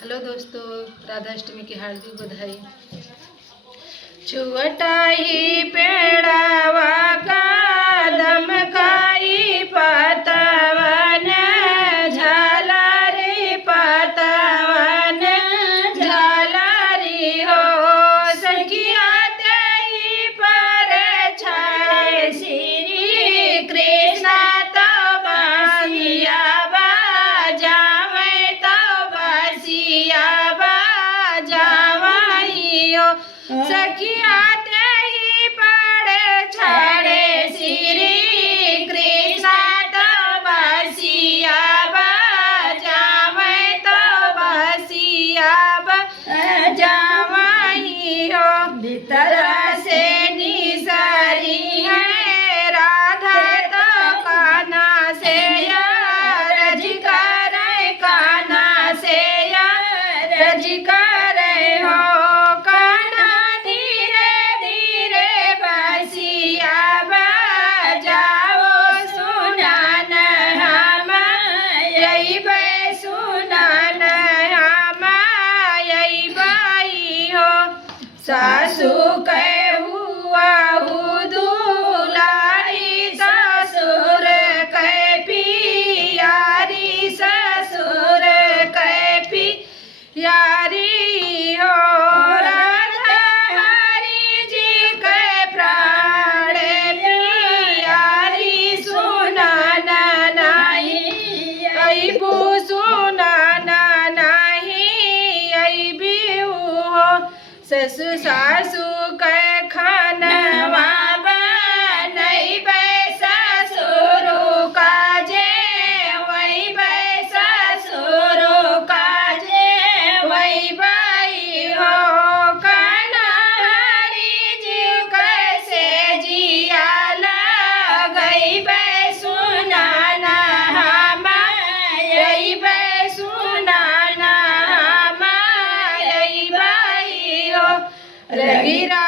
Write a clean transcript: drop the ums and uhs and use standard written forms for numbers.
Hello दोस्तों, राधाष्टमी की हार्दिक बधाई। छुअटाई पेड़ावा कादम काई पतवन झालारी पतवन झालारी हो सखिया तेई पर छाए श्री कृष्ण तो बासिया बाजावे तो बासिया बाजावाइयो सखिया तेई पड़े छाड़े श्री कृष्ण तो बासिया बाजावे तो बासिया बाजावाइयो भीतर से निसारी है राधा तो काना से रज करे काना से रज करे हो काना धीरे धीरे बासिया बजाओ सुनान हम यही बे सुनान हम यही बाई हो सासू के हुआ दुलारी ससुर के पियारी ससुर के पियारी हो राधा हरि जी के प्राण पियारी सुनान नाही अबू सुनान नाही अबी हो ससु सासू के खानवा बनई बे ससुरु काजे वही बे ससुरु काजे वही बाई हो काना हरि जी कैसे जिया लगई बे सुनाना हम यही बे सुनाना हम यही बाई हो रगिरा